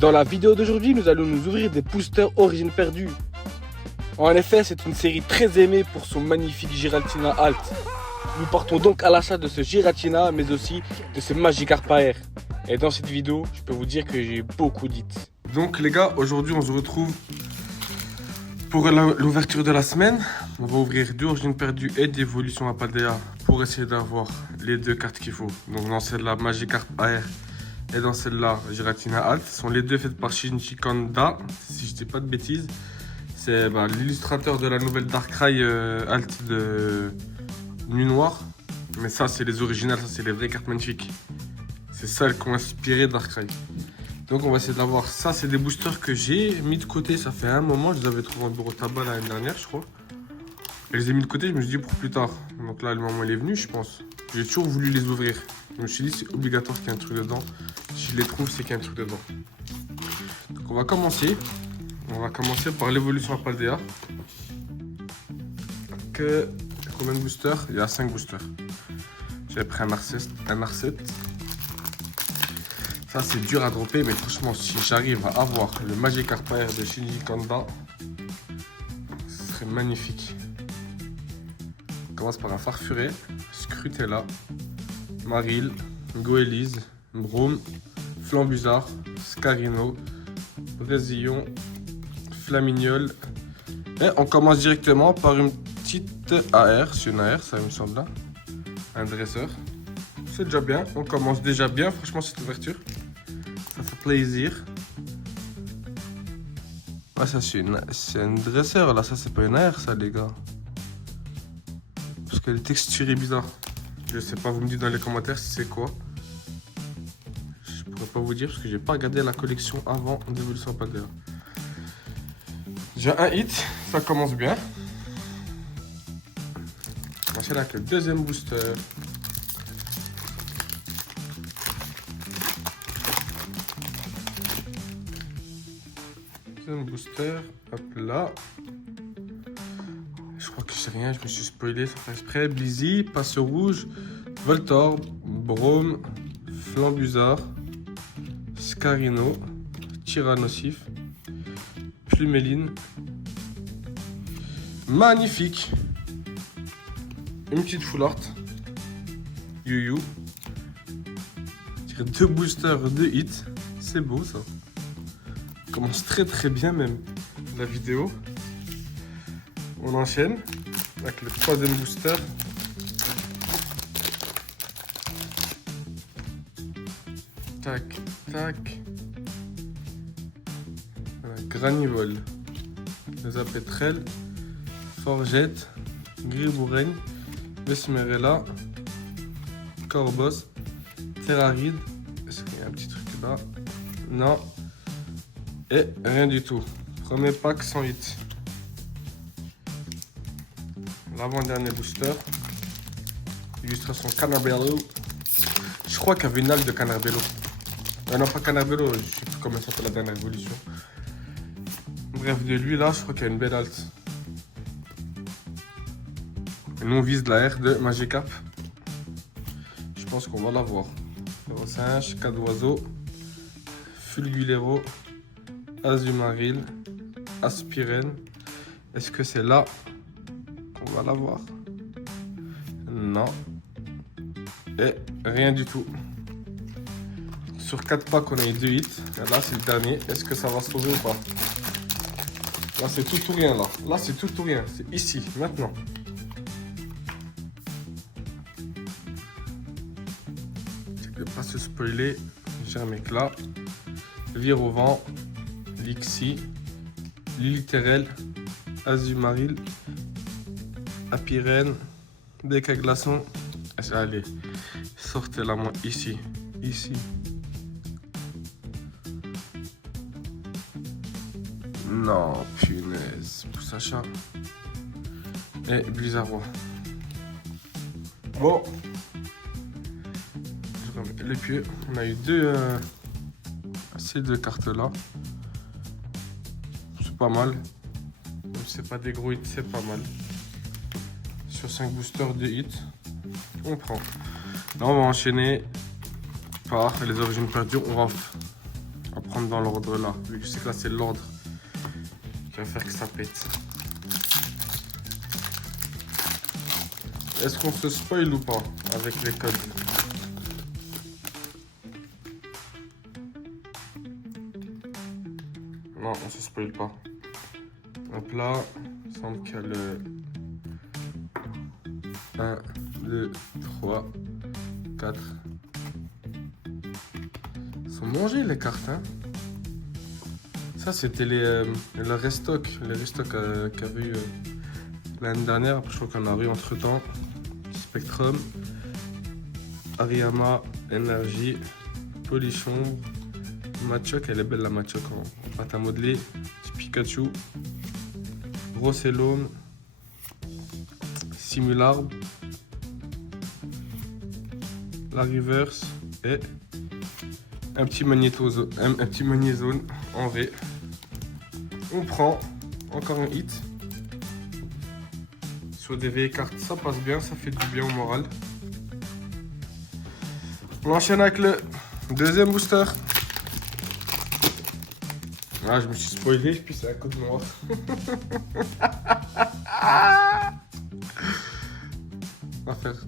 Dans la vidéo d'aujourd'hui, nous allons nous ouvrir des boosters Origine Perdue. En effet, c'est une série très aimée pour son magnifique Giratina Alt. Nous partons donc à l'achat de ce Giratina, mais aussi de ce Magikarp AR. Et dans cette vidéo, je peux vous dire que j'ai beaucoup d'hits. Donc les gars, aujourd'hui on se retrouve pour l'ouverture de la semaine. On va ouvrir deux Origines Perdues et d'évolution à Paldea pour essayer d'avoir les deux cartes qu'il faut. Donc dans celle-là, Magikarp AR et dans celle-là, Giratina Alt. Ce sont les deux faites par Shinji Kanda, si je dis pas de bêtises. C'est l'illustrateur de la nouvelle Darkrai Alt de Nuit Noire. Mais ça, c'est les originales, ça c'est les vraies cartes magnifiques. C'est celles qui ont inspiré Darkrai. Donc on va essayer de l'avoir. Ça, c'est des boosters que j'ai mis de côté. Ça fait un moment, je les avais trouvés en bureau de tabac l'année dernière, je crois. Et je les ai mis de côté, je me suis dit pour plus tard. Donc là, le moment il est venu, je pense. J'ai toujours voulu les ouvrir. Je me suis dit, c'est obligatoire qu'il y ait un truc dedans. Si je les trouve, c'est qu'il y a un truc dedans. Donc on va commencer. On va commencer par l'évolution à Paldea. Combien de boosters? Il y a 5 boosters. J'ai pris un R7. Ça c'est dur à dropper, mais franchement si j'arrive à avoir le Magikarp AR de Shinji Kanda, ce serait magnifique. On commence par un Farfuré, Scrutella, Marill, Goélise, Braum, Flambuzard, Scarino, Brésillion, Flamignol. Et on commence directement par une petite AR, c'est une AR ça me semble là, un dresseur. C'est déjà bien, on commence déjà bien franchement cette ouverture. Ça fait plaisir. Ah ça c'est un dresseur là, ça c'est pas une AR ça les gars. Parce que les textures est bizarre. Je sais pas, vous me dites dans les commentaires si c'est quoi. Je pourrais pas vous dire parce que j'ai pas regardé la collection avant d'évolution Paldea. J'ai un hit, ça commence bien. On va enchaîner avec le deuxième booster. Booster, hop là. Je crois que c'est rien, je me suis spoilé sans faire exprès. Blizzy, Passe Rouge, Voltorb, Braum, Flambuzard, Scarino, Tyrannosif, Plumeline. Magnifique. Une petite full art. Yu-Yu. Deux boosters, deux hits. C'est beau ça. Commence très bien même la vidéo. On enchaîne avec le troisième booster. Tac, tac. Granivol, Zapetrel, Forgette, Griboureigne, Vesmerella, Corbos, Terraride. Est-ce qu'il y a un petit truc là? Non. Et rien du tout. Premier pack sans hit. L'avant-dernier booster. Illustration Canarbello. Je crois qu'il y avait une algue de Canarbello. Non, pas Canarbello, je sais plus comment ça s'appelle la dernière évolution. Bref, de lui là, je crois qu'il y a une belle alt. Et nous on vise la R de Magikarp. Je pense qu'on va l'avoir. Singe, Cadoiseau, Fulgulero, Azumarill, Aspirine. Est-ce que c'est là qu'on va l'avoir? Non. Et rien du tout. Sur 4 packs, on a eu 2 hits. Et là, c'est le dernier. Est-ce que ça va se sauver ou pas? Là, c'est tout ou rien. Là c'est tout ou rien. C'est ici, maintenant. Je ne vais pas se spoiler. J'ai un mec là. Vire au vent. Lixi, Liliterel, Azumarill, Apirène, Deca Glaçon. Allez, sortez-la moi ici. Non, punaise, Poussacha et Blizzard. Bon, je remets les pieds. On a eu ces deux cartes là. C'est pas mal. Même si c'est pas des gros hits, c'est pas mal. Sur 5 boosters de hits, on prend. Là, on va enchaîner par les origines perdues. On va prendre dans l'ordre là. Vu que je sais que là c'est l'ordre qui va faire que ça pète. Est-ce qu'on se spoil ou pas avec les codes? Non, on se spoil pas. Hop là, il semble qu'il y a le 1, 2, 3, 4. Ils sont mangés les cartes, hein. Ça c'était le restock, les restocks qu'il y avait eu l'année dernière. Après je crois qu'on a eu entre temps. Spectrum, Ariyama, Energy, Polichon, Machoc, elle est belle la Machoc en pâte à modeler, Pikachu, Rosellone, Simularb, la Reverse et un petit magnézone en V. On prend encore un hit. Sur des vieilles cartes, ça passe bien, ça fait du bien au moral. On enchaîne avec le deuxième booster. Ah, je me suis spoilé, puis c'est un code noir. On va faire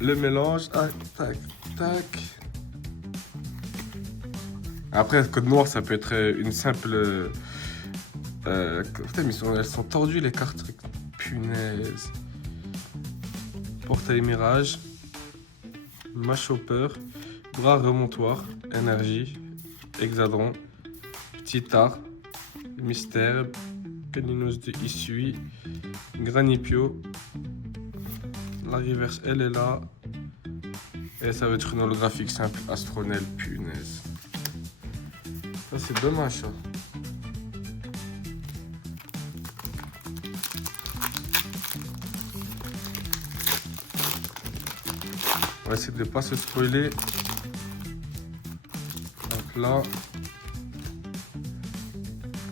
le mélange. Ah, tac, tac. Après, le code noir, ça peut être une simple... putain, mais elles sont tordues les cartes. Punaise. Portail Mirage. Machopper. Bras remontoir. Énergie. Hexadron. Petit art. Mystère. Caninos de Issui. Granipio. La reverse, elle est là. Et ça va être une holographique simple. Astronel. Punaise. Ça, c'est dommage, ça. On va essayer de ne pas se spoiler. Donc là,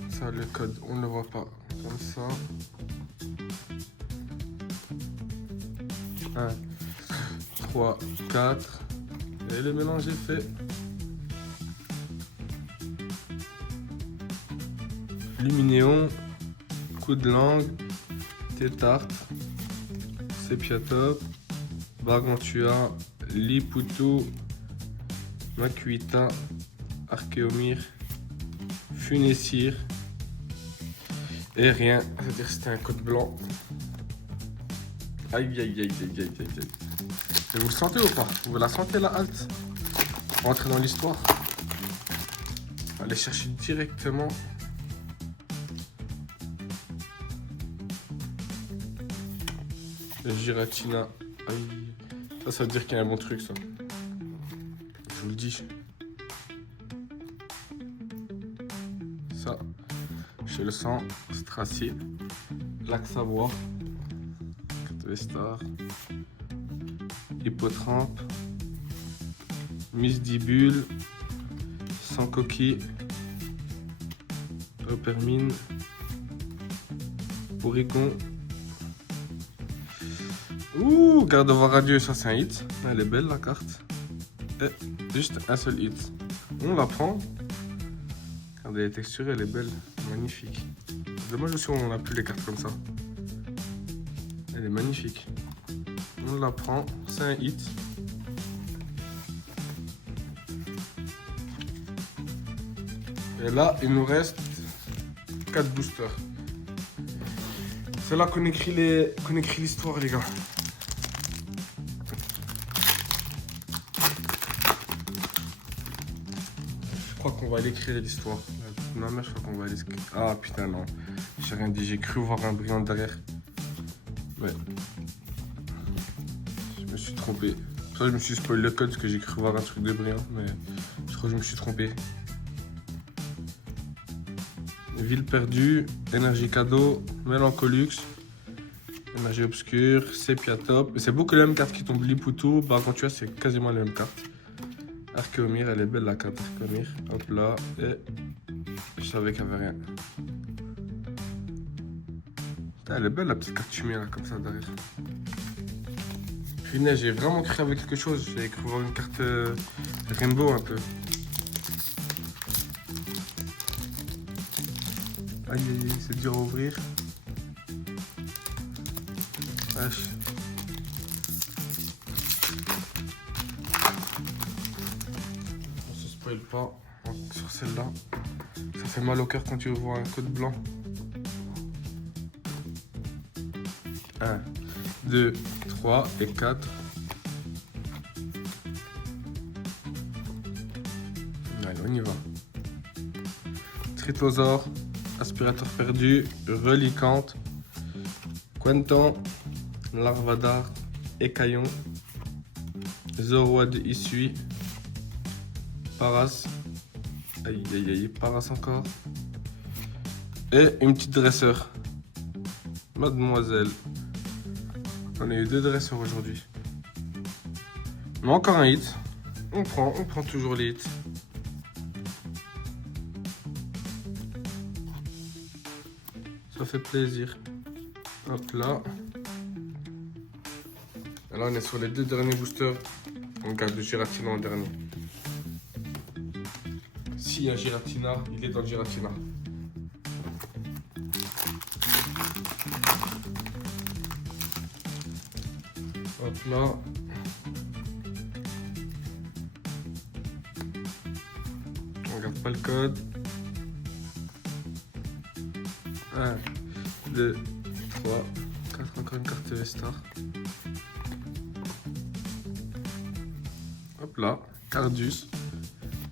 ça le code, on ne le voit pas. Comme ça. 1, 3, 4. Et le mélange est fait. Luminéon, coup de langue, Tétarte, Sepiatop, Gargantua, Liputo, Makuita, Archéomir, Funessir et rien, c'est-à-dire que c'était un code blanc. Aïe aïe aïe aïe aïe aïe aïe. Et vous le sentez ou pas? Vous la sentez la halte? Rentrer dans l'histoire. Allez chercher directement. Le Giratina. Aïe. Ça veut dire qu'il y a un bon truc, ça. Je vous le dis. Ça, je le sens. Stracier. Lac Savoie. Vestar. Hippotrampe. Misdibule. Sans coquille. Opermine. Bourricon. Ouh, Gardevoir radieux, ça c'est un hit. Elle est belle la carte. Et juste un seul hit. On la prend. Regardez les textures, elle est belle. Magnifique. Dommage aussi on n'a plus les cartes comme ça. Elle est magnifique. On la prend, c'est un hit. Et là, il nous reste 4 boosters. C'est là qu'on écrit l'histoire, les gars. Je crois qu'on va l'écrire l'histoire. Non, mais je crois qu'on va l'écrire. Ah putain, non. J'ai rien dit, j'ai cru voir un brillant derrière. Ouais. Je me suis trompé. Ça, je me suis spoilé le code parce que j'ai cru voir un truc de brillant, mais je crois que je me suis trompé. Ville perdue, énergie cadeau, Mélancolux, énergie obscure, Sepiatop. C'est beaucoup les mêmes cartes qui tombent. Liputo, Gargantua, c'est quasiment les mêmes cartes. Archéomir, elle est belle la carte Archéomir. Hop là, et je savais qu'il n'y avait rien. Putain, elle est belle la petite carte fumée là, comme ça derrière. Punaise, j'ai vraiment cru avec quelque chose. J'ai cru voir une carte Rainbow un peu. Aïe aïe aïe, c'est dur à ouvrir. Wesh. On se spoil pas sur celle-là. Ça fait mal au cœur quand tu vois un code blanc. 1, 2, 3 et 4. Allez, on y va. Tritosaure, aspirateur perdu, relicante, Quenton, Larvadar, Écaillon, Zoroad Issui, Paras, aïe aïe aïe, Paras encore, et une petite dresseur, Mademoiselle. On a eu 2 dresseurs aujourd'hui. Mais encore un hit. On prend toujours les hits. Ça fait plaisir. Hop là. Et là on est sur les 2 derniers boosters. On garde le Giratina en dernier. S'il y a Giratina, il est dans le Giratina. Hop là. On regarde pas le code. 1, 2, 3, 4, encore une carte V-Star. Hop là, Cardus,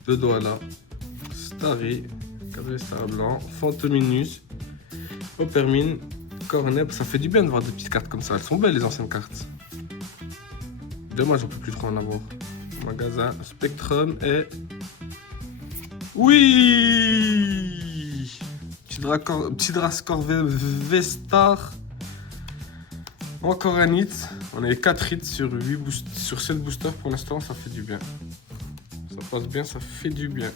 Dodoala, Starry, carte V-Star blanc, Fantominus, Opermine, Corneb. Ça fait du bien de voir des petites cartes comme ça, elles sont belles les anciennes cartes. Dommage, on peut plus trop en avoir. Magasin, Spectrum et... Oui! Petit Drascore V-Star. Encore un hit. On a eu 4 hits sur 7 boosters pour l'instant, ça fait du bien. Ça passe bien, ça fait du bien.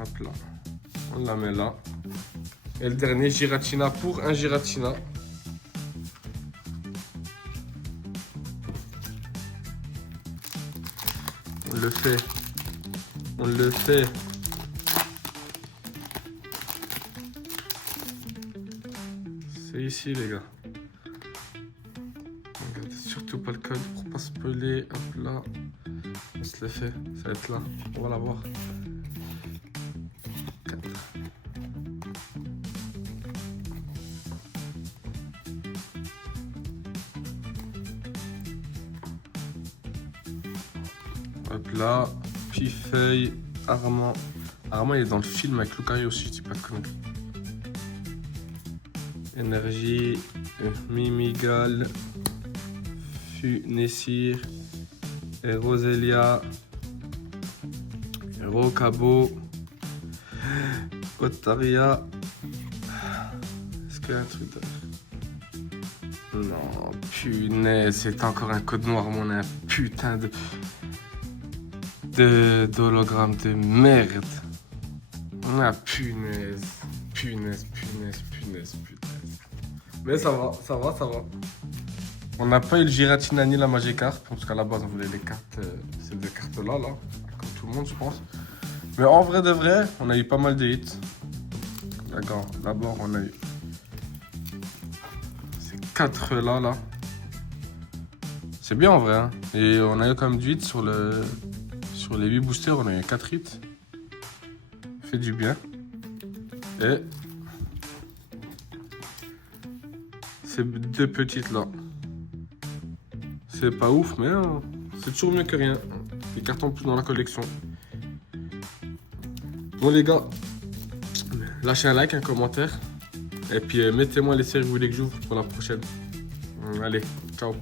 Hop là. On la met là. Et le dernier, Giratina pour un Giratina. On le fait. On le fait. C'est ici les gars. Regardez surtout pas le code pour pas spoiler. Hop là. On se le fait. Ça va être là. On va la voir. 4. Hop là. Pifeuille. Armand. Armand il est dans le film avec Lucario aussi, je dis pas de conneries. Énergie, Mimigal, Funessir, Roselia, Rocabo, Otaria. Est-ce qu'il y a un truc de... Non, punaise, c'est encore un code noir, mon un putain d'hologramme de merde. Ah, punaise. Punaise. Mais ça va. On n'a pas eu le Giratina ni la Magikarp, parce qu'à la base on voulait les cartes, ces 2 cartes-là, comme tout le monde je pense. Mais en vrai de vrai, on a eu pas mal de hits. D'accord, d'abord on a eu ces 4 là. C'est bien en vrai, hein. Et on a eu quand même du hit sur les 8 boosters, on a eu 4 hits. Fait du bien. Et ces 2 petites là. C'est pas ouf, mais c'est toujours mieux que rien. Des cartons plus dans la collection. Bon les gars, lâchez un like, un commentaire. Et puis mettez-moi les séries que vous voulez que j'ouvre pour la prochaine. Allez, ciao.